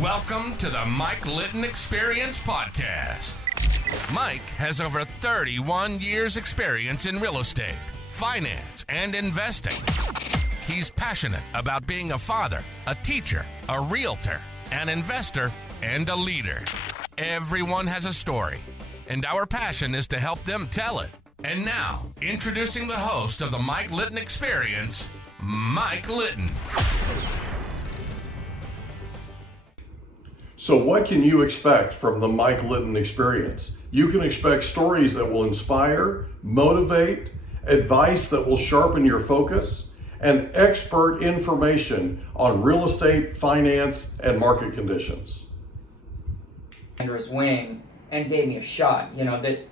Welcome to the Mike Litton Experience Podcast. Mike has over 31 years experience in real estate, finance, and investing. He's passionate about being a father, a teacher, a realtor, an investor, and a leader. Everyone has a story, and our passion is to help them tell it. And now, introducing the host of the Mike Litton Experience, Mike Litton. So what can you expect from the Mike Litton Experience? You can expect stories that will inspire, motivate, advice that will sharpen your focus, and expert information on real estate, finance, and market conditions. Under his wing and gave me a shot. You know, that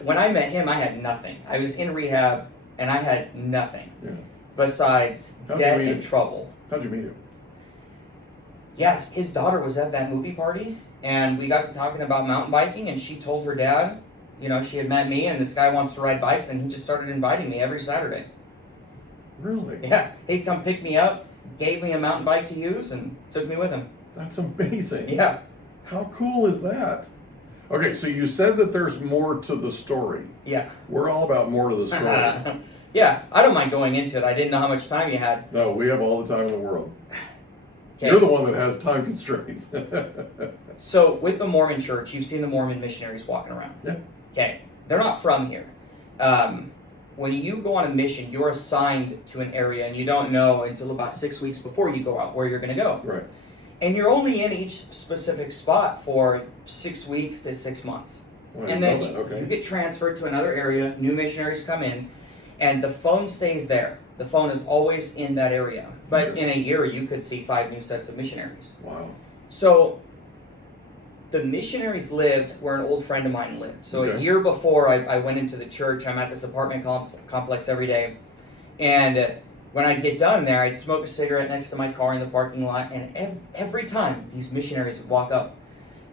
when I met him, I had nothing. I was in rehab and I had nothing besides debt and trouble. How'd you meet him? Yes, his daughter was at that movie party, and we got to talking about mountain biking, and she told her dad, you know, she had met me, and this guy wants to ride bikes, and he just started inviting me every Saturday. Really? Yeah, he'd come pick me up, gave me a mountain bike to use, and took me with him. That's amazing. Yeah. How cool is that? Okay, so you said that there's more to the story. Yeah. We're all about more to the story. Yeah, I don't mind going into it. I didn't know how much time you had. No, we have all the time in the world. Okay. You're the one that has time constraints. So with the Mormon church, you've seen the Mormon missionaries walking around. Yeah. Okay. They're not from here. When you go on a mission, you're assigned to an area, and you don't know until about 6 weeks before you go out where you're going to go. Right. And you're only in each specific spot for 6 weeks to 6 months. Well, And then okay. you get transferred to another area, new missionaries come in, and the phone stays there. The phone is always in that area. But in a year, you could see 5 new sets of missionaries. Wow. So the missionaries lived where an old friend of mine lived. So Okay. a year before I went into the church, I'm at this apartment complex every day. And when I'd get done there, I'd smoke a cigarette next to my car in the parking lot. And every time, these missionaries would walk up.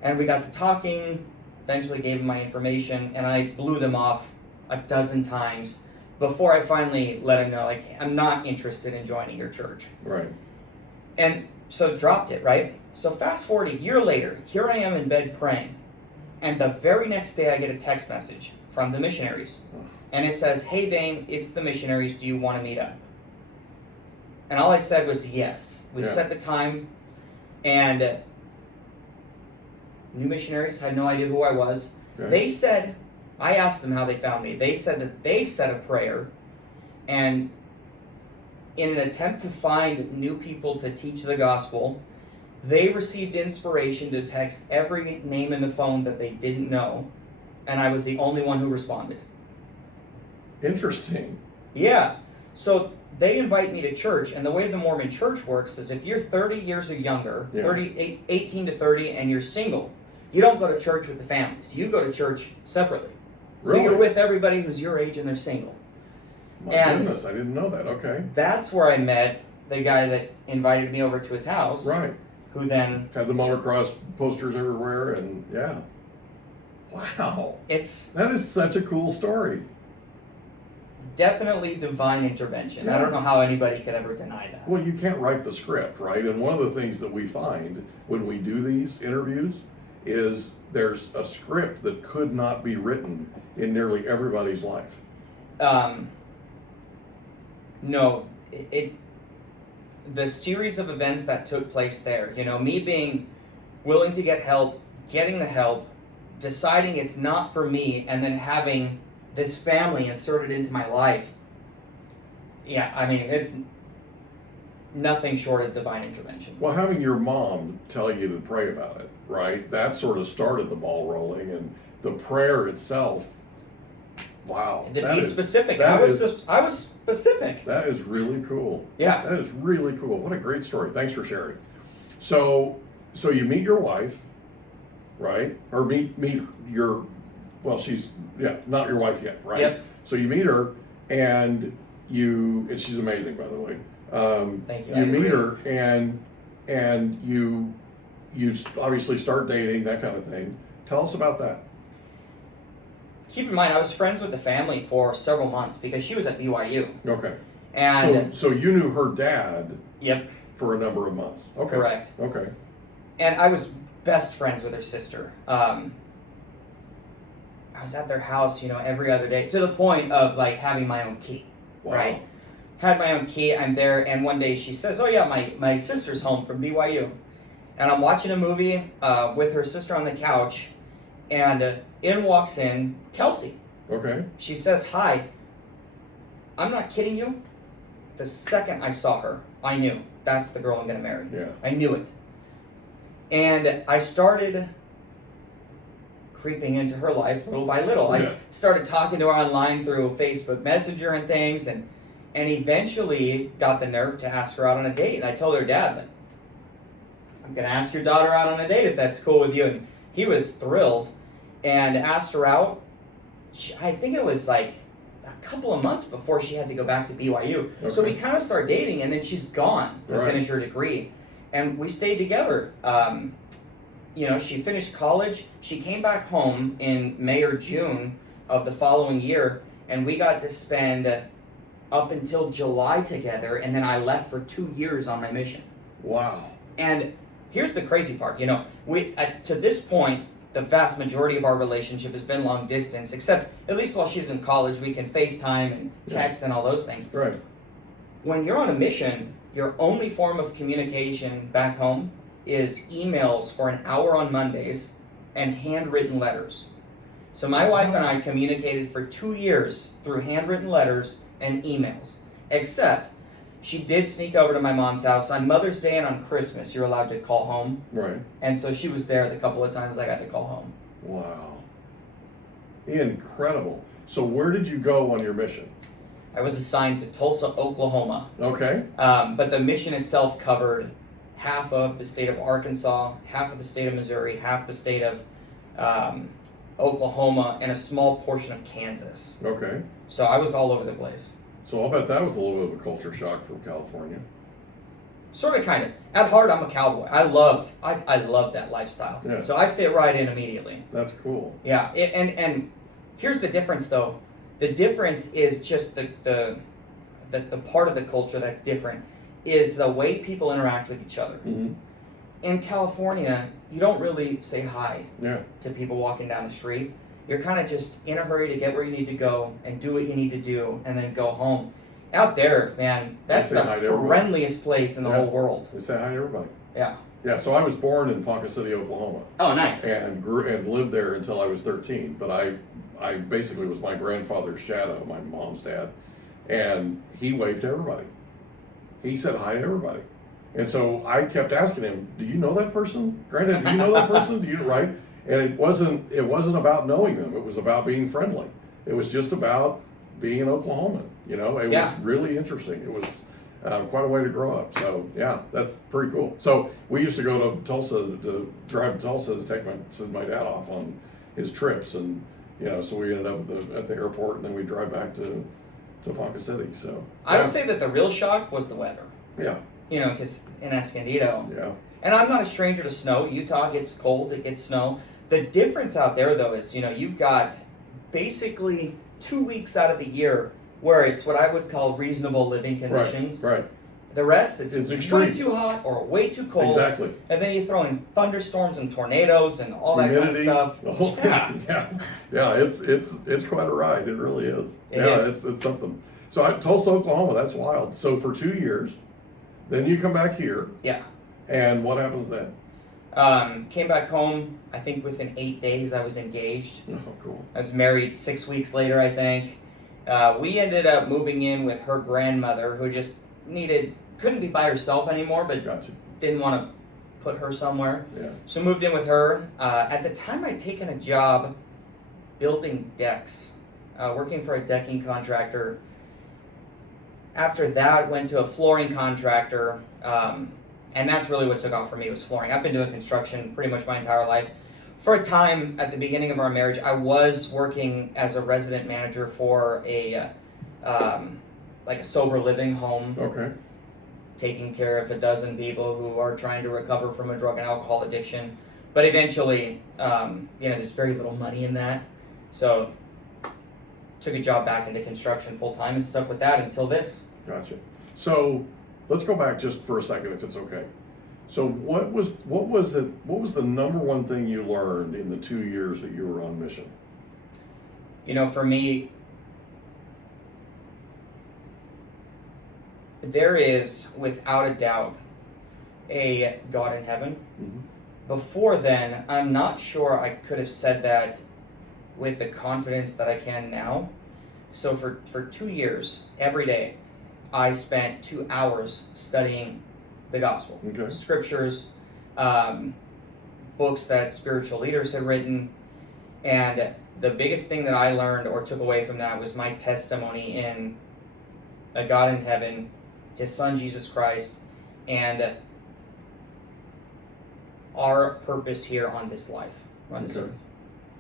And we got to talking, eventually gave them my information, and I blew them off a dozen times before I finally let him know, like, I'm not interested in joining your church. Right. And so dropped it, right? So fast forward a year later, here I am in bed praying. And the very next day I get a text message from the missionaries. And it says, hey Dane, it's the missionaries, do you want to meet up? And all I said was yes. We set the time, and new missionaries had no idea who I was. Okay. They said, I asked them how they found me. They said that they said a prayer, and in an attempt to find new people to teach the gospel, they received inspiration to text every name in the phone that they didn't know, and I was the only one who responded. Interesting. Yeah. So they invite me to church, and the way the Mormon church works is if you're 30 years or younger, 18 to 30, and you're single, you don't go to church with the families. You go to church separately. Really? So you're with everybody who's your age and they're single. My And goodness, I didn't know that. Okay. that's where I met the guy that invited me over to his house. Right. Who then... Had the motocross posters everywhere, and yeah. Wow. That is such a cool story. Definitely divine intervention. Yeah. I don't know how anybody could ever deny that. Well, you can't write the script, right? And one of the things that we find when we do these interviews is there's a script that could not be written in nearly everybody's life. No, the series of events that took place there, you know, me being willing to get help, getting the help, deciding it's not for me, and then having this family inserted into my life. Yeah, I mean, it's nothing short of divine intervention. Well, having your mom tell you to pray about it, right? That sort of started the ball rolling, and the prayer itself, wow. To be specific, I was specific. That is really cool. Yeah. That is really cool. What a great story. Thanks for sharing. So you meet your wife, right? Or meet your, well, she's, not your wife yet, right? Yep. So you meet her, and she's amazing, by the way. Thank you. You meet her, and you obviously start dating, that kind of thing. Tell us about that. Keep in mind, I was friends with the family for several months because she was at BYU. Okay. And so you knew her dad. Yep. for a number of months. Okay. Correct. Okay. And I was best friends with her sister. I was at their house, every other day, to the point of like having my own key. Wow. Right? Had my own key. I'm there, and one day she says, "Oh yeah, my sister's home from BYU," and I'm watching a movie with her sister on the couch, and in walks in Kelsey. Okay. She says, "Hi." I'm not kidding you. The second I saw her, I knew that's the girl I'm going to marry. Yeah. I knew it. And I started creeping into her life little by little. Yeah. I started talking to her online through Facebook Messenger and things, and eventually got the nerve to ask her out on a date. And I told her dad that I'm going to ask your daughter out on a date if that's cool with you. And he was thrilled and asked her out. I think it was like a couple of months before she had to go back to BYU. Okay. So we kind of start dating, and then she's gone to Right. finish her degree. And we stayed together. She finished college. She came back home in May or June of the following year, and we got to spend up until July together, and then I left for 2 years on my mission. Wow. And here's the crazy part, we to this point, the vast majority of our relationship has been long distance, except at least while she's in college, we can FaceTime and text and all those things. Right. When you're on a mission, your only form of communication back home is emails for an hour on Mondays and handwritten letters. So my wife and I communicated for 2 years through handwritten letters and emails, except she did sneak over to my mom's house on Mother's Day and on Christmas. You're allowed to call home. Right. And so she was there the couple of times I got to call home. Wow. Incredible. So where did you go on your mission? I was assigned to Tulsa, Oklahoma. Okay. But the mission itself covered half of the state of Arkansas, half of the state of Missouri, half the state of Oklahoma, and a small portion of Kansas. Okay. So I was all over the place. So I'll bet that was a little bit of a culture shock from California. Sort of, kind of. At heart, I'm a cowboy. I love that lifestyle. Yeah. So I fit right in immediately. That's cool. Yeah, and here's the difference, though. The difference is just the part of the culture that's different is the way people interact with each other. Mm-hmm. In California, you don't really say hi Yeah. to people walking down the street. You're kind of just in a hurry to get where you need to go and do what you need to do and then go home. Out there, man, that's They the say hi to everybody. friendliest place in the whole world. They say hi to everybody. Yeah. Yeah, so I was born in Ponca City, Oklahoma, Oh, nice. and lived there until I was 13. But I basically was my grandfather's shadow, my mom's dad, and he waved to everybody. He said hi to everybody, and so I kept asking him, "Do you know that person, Granddad? Do you know that person? Do you right?" And it wasn't was knowing them. It was about being friendly. It was just about being an Oklahoman. It was really interesting. It was quite a way to grow up. So yeah, that's pretty cool. So we used to go to Tulsa to drive to Tulsa to send my dad off on his trips, and so we ended up at the airport, and then we drive back to Ponca City. So I would say that the real shock was the weather. Yeah. Because in Escondido, Yeah. and I'm not a stranger to snow. Utah gets cold, it gets snow. The difference out there, though, is you've got basically 2 weeks out of the year where it's what I would call reasonable living conditions. Right. The rest, it's extreme. way too hot or way too cold. Exactly. And then you throw in thunderstorms and tornadoes and all that kind of stuff. The whole thing. Yeah. It's quite a ride. It really is. It is. It's something. So Tulsa, Oklahoma, that's wild. So for 2 years, then you come back here. Yeah. And what happens then? Came back home, I think within 8 days I was engaged. Oh, cool. I was married 6 weeks later, I think. We ended up moving in with her grandmother, who just couldn't be by herself anymore, but Gotcha. didn't want to put her somewhere. Yeah. So moved in with her. At the time, I'd taken a job building decks, working for a decking contractor. After that, went to a flooring contractor, and that's really what took off for me was flooring. I've been doing construction pretty much my entire life. For a time, at the beginning of our marriage, I was working as a resident manager for a sober living home, Okay. taking care of a dozen people who are trying to recover from a drug and alcohol addiction. But eventually, there's very little money in that. So took a job back into construction full time and stuck with that until this. Gotcha. So let's go back just for a second, if it's okay. So what was the number one thing you learned in the 2 years that you were on mission? For me, there is, without a doubt, a God in heaven. Mm-hmm. Before then, I'm not sure I could have said that with the confidence that I can now. So for 2 years, every day, I spent 2 hours studying the gospel, Okay. scriptures, books that spiritual leaders had written, and the biggest thing that I learned or took away from that was my testimony in a God in heaven, His Son Jesus Christ, and our purpose here on this life, on this Okay. earth.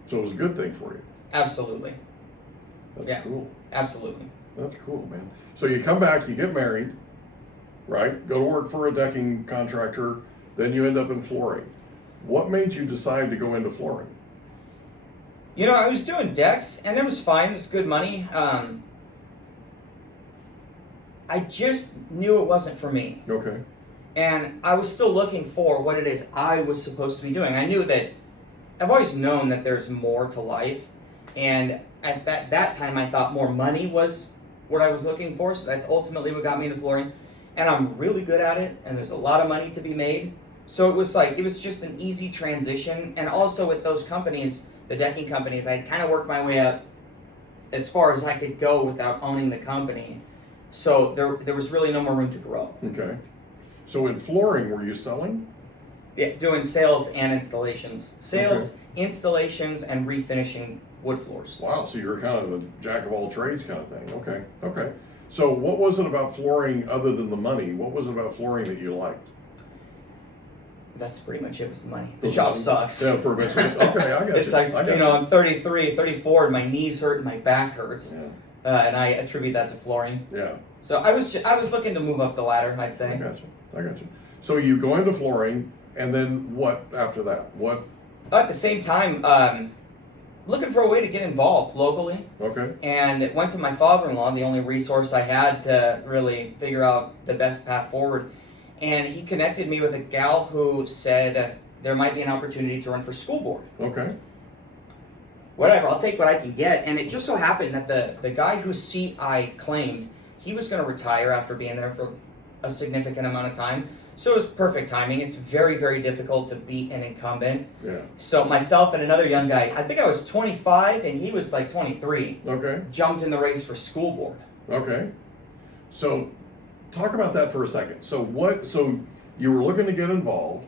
So it was a good thing for you. Absolutely. That's Yeah. cool. Absolutely. That's cool, man. So you come back, you get married, right? Go to work for a decking contractor, then you end up in flooring. What made you decide to go into flooring? I was doing decks, and it was fine. It was good money. I just knew it wasn't for me. Okay. And I was still looking for what it is I was supposed to be doing. I knew that, I've always known that there's more to life. And at that time, I thought more money was what I was looking for. So that's ultimately what got me into flooring. And I'm really good at it, and there's a lot of money to be made. So it was just an easy transition. And also with those companies, the decking companies, I kind of worked my way up as far as I could go without owning the company. So there was really no more room to grow. Okay. So in flooring, were you selling? Yeah, doing sales and installations. Sales, installations, and refinishing wood floors. Wow, so you're kind of a jack of all trades kind of thing. Okay, okay. So what was it about flooring other than the money? What was it about flooring that you liked? That's pretty much it, was the money. The job sucks. Yeah, pretty much. Okay, I got It's you. like, I'm 33, 34, and my knees hurt and my back hurts. Yeah. And I attribute that to flooring. Yeah. So I was looking to move up the ladder, I'd say. I got you. So you go into flooring, and then what after that? What? At the same time, looking for a way to get involved locally. Okay. And went to my father-in-law, the only resource I had to really figure out the best path forward. And he connected me with a gal who said there might be an opportunity to run for school board. Okay. Whatever, I'll take what I can get. And it just so happened that the guy whose seat I claimed, he was going to retire after being there for a significant amount of time. So it was perfect timing. It's very, very difficult to beat an incumbent. Yeah. So myself and another young guy, I think I was 25 and he was like 23, Okay. jumped in the race for school board. Okay. So talk about that for a second. So you were looking to get involved,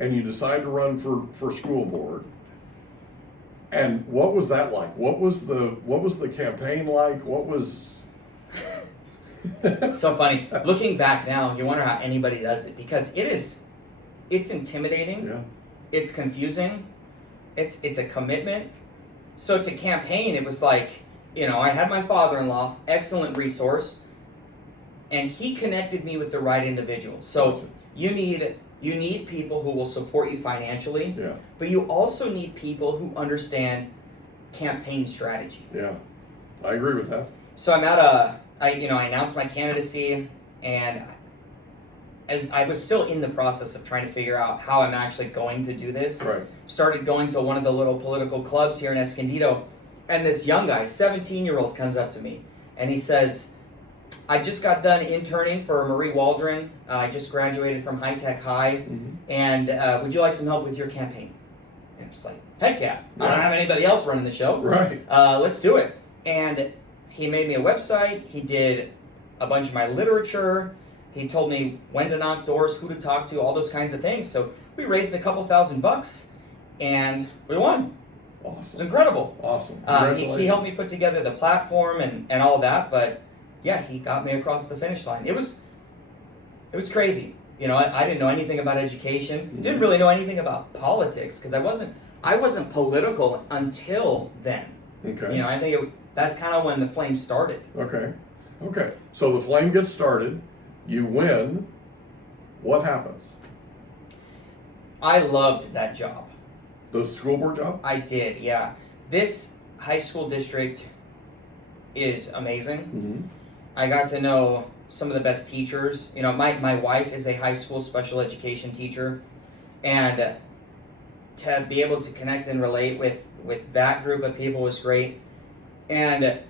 and you decided to run for school board. And what was that like? What was the campaign like? What was So funny. Looking back now, you wonder how anybody does it, because it's intimidating. Yeah. It's confusing. It's a commitment. So to campaign, it was like, I had my father-in-law, excellent resource, and he connected me with the right individuals. So you need people who will support you financially, Yeah. but you also need people who understand campaign strategy. Yeah. I agree with that. So I announced my candidacy, and as I was still in the process of trying to figure out how I'm actually going to do this. Right. Started going to one of the little political clubs here in Escondido, and this young guy, 17-year-old, comes up to me, and he says, I just got done interning for Marie Waldron. I just graduated from High Tech High, and would you like some help with your campaign? And I'm just like, heck yeah. I don't have anybody else running the show. Right. Let's do it. And he made me a website. He did a bunch of my literature. He told me when to knock doors, who to talk to, all those kinds of things. So we raised a couple $1,000, and we won. It was Awesome. incredible. Awesome. He helped me put together the platform and all that, but yeah, he got me across the finish line. It was crazy. I didn't know anything about education. Didn't really know anything about politics, because I wasn't political until then. Okay. I think that's kind of when the flame started. Okay. Okay. So the flame gets started. You win. What happens? I loved that job. The school board job? I did, yeah. This high school district is amazing. Mm-hmm. I got to know some of the best teachers. You know, my wife is a high school special education teacher, and to be able to connect and relate with that group of people was great. And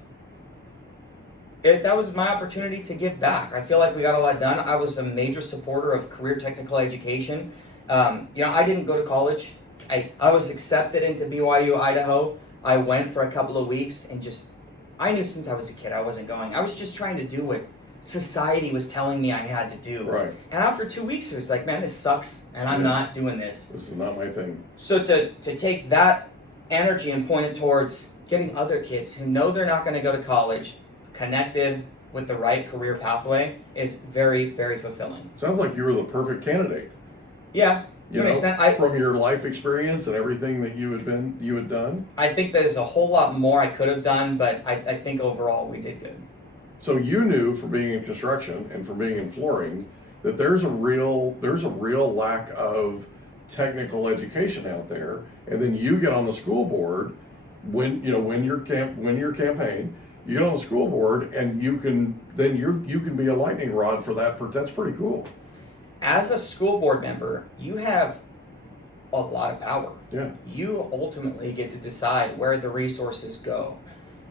that was my opportunity to give back. I feel like we got a lot done. I was a major supporter of career technical education. You know, I didn't go to college. I was accepted into BYU, Idaho. I went for a couple of weeks and I knew since I was a kid I wasn't going. I was just trying to do what society was telling me I had to do. Right. And after 2 weeks, it was like, man, this sucks, and I'm not doing this. This is not my thing. So to take that energy and point it towards getting other kids who know they're not going to go to college connected with the right career pathway is very, very fulfilling. Sounds like you were the perfect candidate. Yeah. To an extent, from your life experience and everything that you had done. I think there's a whole lot more I could have done, but I think overall we did good. So you knew from being in construction and from being in flooring that there's a real lack of technical education out there, and then you get on the school board when your campaign, you get on the school board and you can be a lightning rod for that. That's pretty cool. As a school board member, you have a lot of power. Yeah. You ultimately get to decide where the resources go.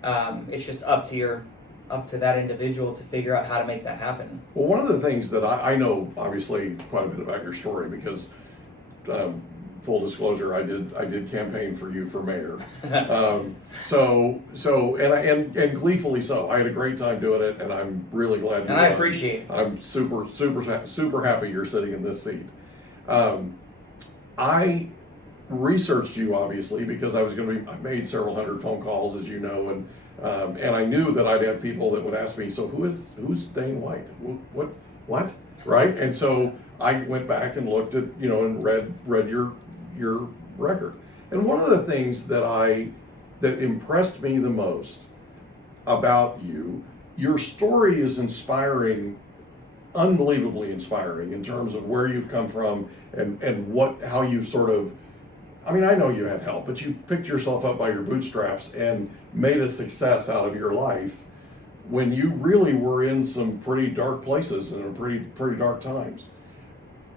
It's just up to that individual to figure out how to make that happen. Well, one of the things that I know, obviously, quite a bit about your story because, full disclosure, I did campaign for you for mayor. And gleefully so. I had a great time doing it, and I'm really glad. And I appreciate it. I'm super happy you're sitting in this seat. I researched you obviously because I made several hundred phone calls, as you know, and I knew that I'd have people that would ask me, so who's Dane White? What? Right? And so I went back and looked at, and read your record. And one of the things that impressed me the most about you, your story is inspiring, unbelievably inspiring in terms of where you've come from and how you've sort of, I know you had help, but you picked yourself up by your bootstraps and made a success out of your life when you really were in some pretty dark places and pretty dark times.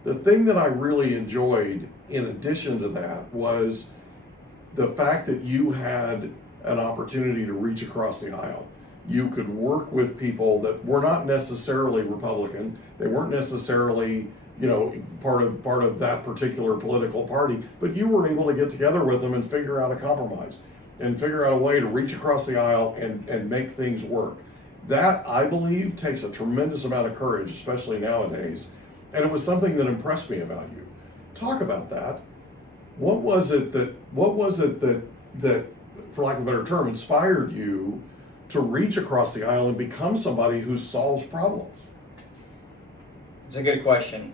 The thing that I really enjoyed in addition to that was the fact that you had an opportunity to reach across the aisle. You could work with people that were not necessarily Republican. They weren't necessarily part of that particular political party, but you were able to get together with them and figure out a compromise and figure out a way to reach across the aisle and make things work. That, I believe, takes a tremendous amount of courage, especially nowadays, and it was something that impressed me about you. Talk about that. What was it that for lack of a better term, inspired you to reach across the aisle and become somebody who solves problems? It's a good question.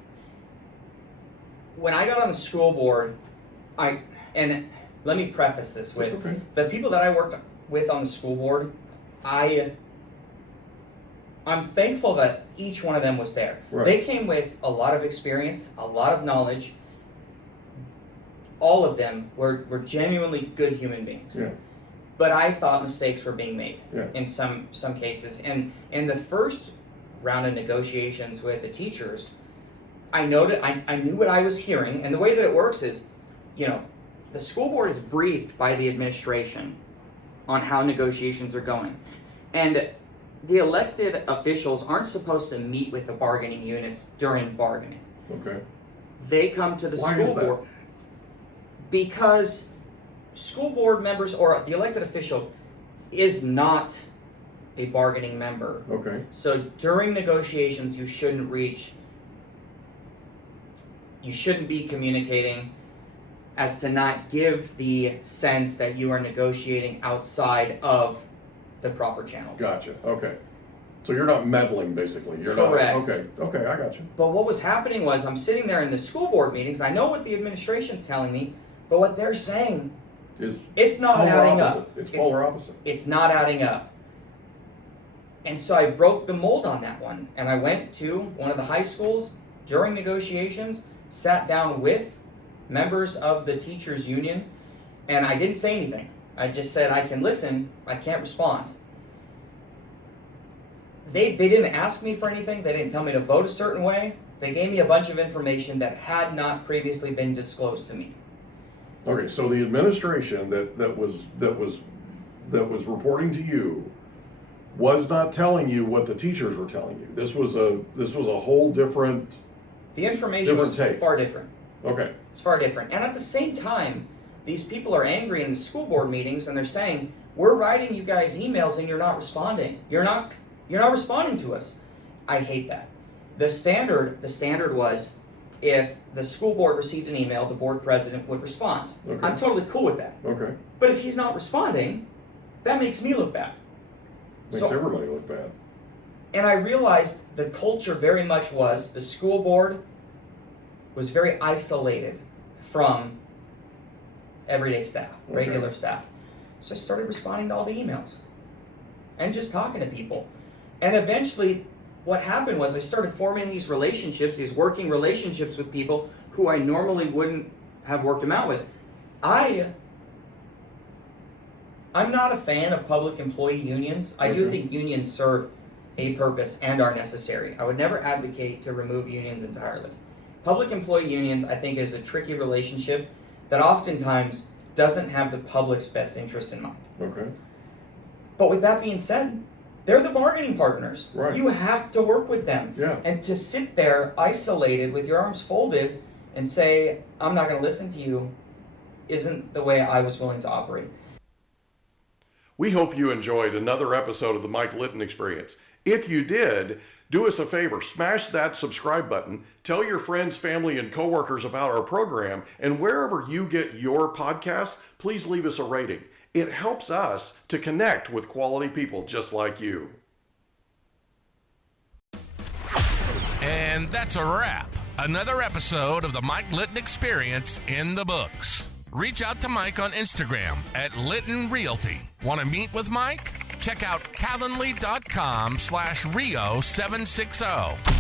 When I got on the school board, and let me preface this with the people that I worked with on the school board, I'm thankful that each one of them was there. Right. They came with a lot of experience, a lot of knowledge. All of them were genuinely good human beings. Yeah. But I thought mistakes were being made in some cases. And in the first round of negotiations with the teachers, I knew what I was hearing, and the way that it works is, the school board is briefed by the administration on how negotiations are going. And the elected officials aren't supposed to meet with the bargaining units during bargaining. Okay. They come to the Why school is that? board because school board members or the elected official is not a bargaining member. Okay. So during negotiations, you shouldn't be communicating as to not give the sense that you are negotiating outside of the proper channels. Gotcha. Okay. So you're not meddling, basically. You're Correct. not. Okay, I got you. But what was happening was I'm sitting there in the school board meetings. I know what the administration's telling me, but what they're saying it's not adding up. It's polar opposite. It's not adding up. And so I broke the mold on that one. And I went to one of the high schools during negotiations, sat down with members of the teachers union, and I didn't say anything. I just said, I can listen, I can't respond. they didn't ask me for anything. They didn't tell me to vote a certain way. They gave me a bunch of information that had not previously been disclosed to me. Okay, so the administration that was reporting to you was not telling you what the teachers were telling you. This was a whole different. The information was far different. Okay. It's far different. And at the same time, these people are angry in the school board meetings, and they're saying, "We're writing you guys emails and you're not responding. You're not responding to us." I hate that. The standard was, if the school board received an email, the board president would respond. Okay. I'm totally cool with that. Okay. But if he's not responding, that makes me look bad. Makes everybody look bad. And I realized the culture very much was the school board was very isolated from everyday staff, regular staff. So I started responding to all the emails and just talking to people. And eventually what happened was I started forming these relationships, these working relationships with people who I normally wouldn't have worked them out with. I'm not a fan of public employee unions. I do think unions serve a purpose and are necessary. I would never advocate to remove unions entirely. Public employee unions, I think, is a tricky relationship that oftentimes doesn't have the public's best interest in mind. Okay. But with that being said, they're the bargaining partners. Right. You have to work with them. Yeah. And to sit there isolated with your arms folded and say, "I'm not going to listen to you," isn't the way I was willing to operate. We hope you enjoyed another episode of the Mike Litton Experience. If you did, do us a favor, smash that subscribe button, tell your friends, family, and coworkers about our program, and wherever you get your podcasts, please leave us a rating. It helps us to connect with quality people just like you. And that's a wrap. Another episode of the Mike Litton Experience in the books. Reach out to Mike on Instagram at Litton Realty. Want to meet with Mike? Check out calendly.com/Rio760.